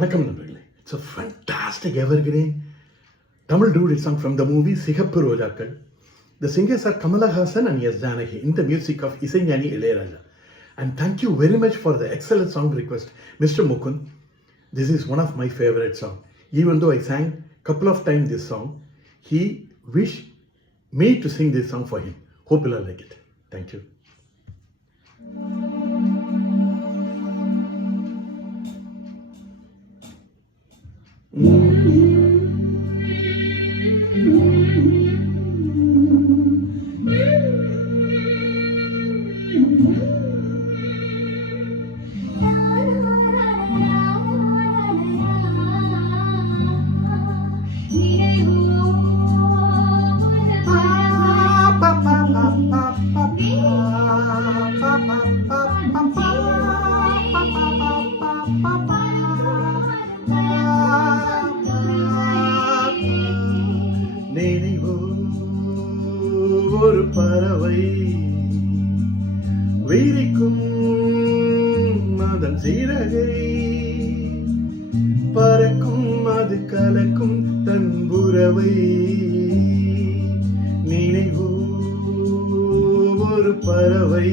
வணக்கம் நண்பர்களே. It's a fantastic evergreen Tamil dude song from the movie சிகப்பு ரோஜாக்கள். The singers are Kamala Hassan and S. Janaki in the music of Isaignani Ilayaraja. And thank you very much for the excellent song request, Mr. Mukund. This is one of my favorite songs. Even though I sang a couple of times this song, he wished me to sing this song for him. Hope you'll like it. Thank you. நினைவோ ஒரு பறவை விரிக்கும் அதன் சிறகை பறக்கும் அது கலக்கும் தன் உறவை. நினைவோ ஒரு பறவை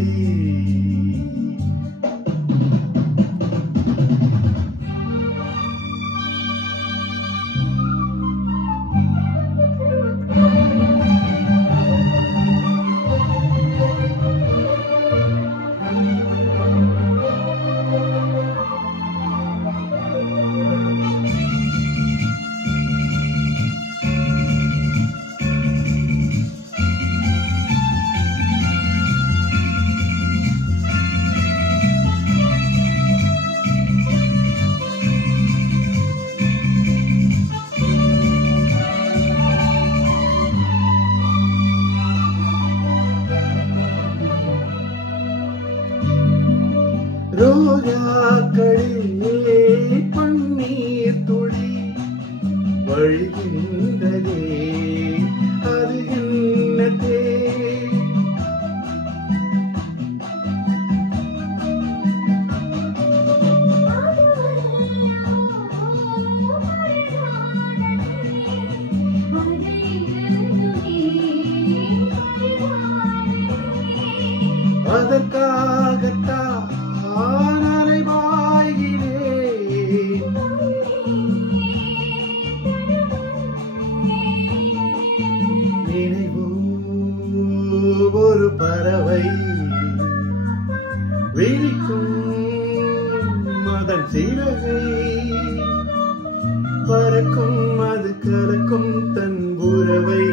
ரோஜாக்களிலே பன்னீர் துளி வழிகின்றதே, அது என்னதே? அதற்காகத்தான் ஒரு பறவை விரிக்கும் அதன் சிறகை பறக்கும் அது கலக்கும் தன் உறவை.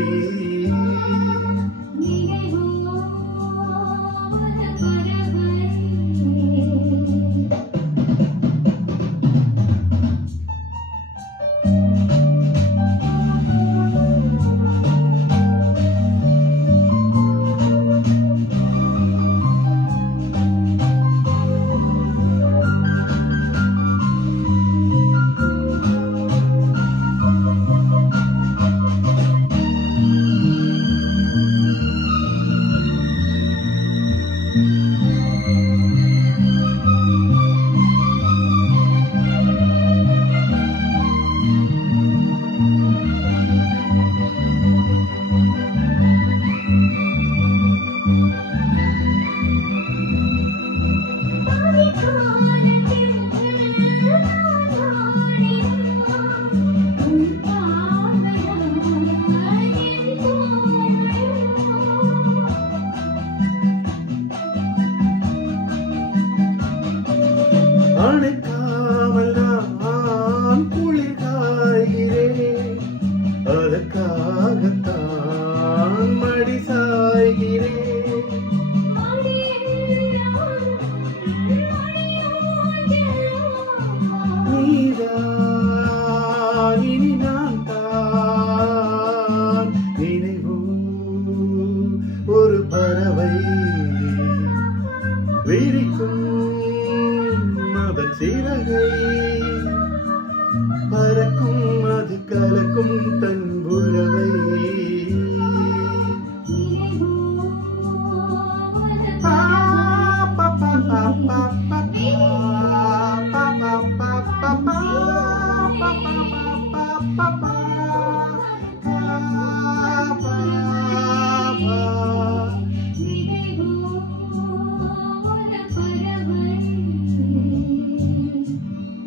அணைக்காமல் நான் குளிர் காய்கிறேன், அதற்காகத்தான் மடி சாய்கிறேன். நீதான் இனி நான் தான். நினைவோ ஒரு பறவை விரிக்கும் அதன் சிறகை பறக்கும் அது கலக்கும் தன் உறவை. பா பா பா பா பா பா பா பா பா பா. பாப்பா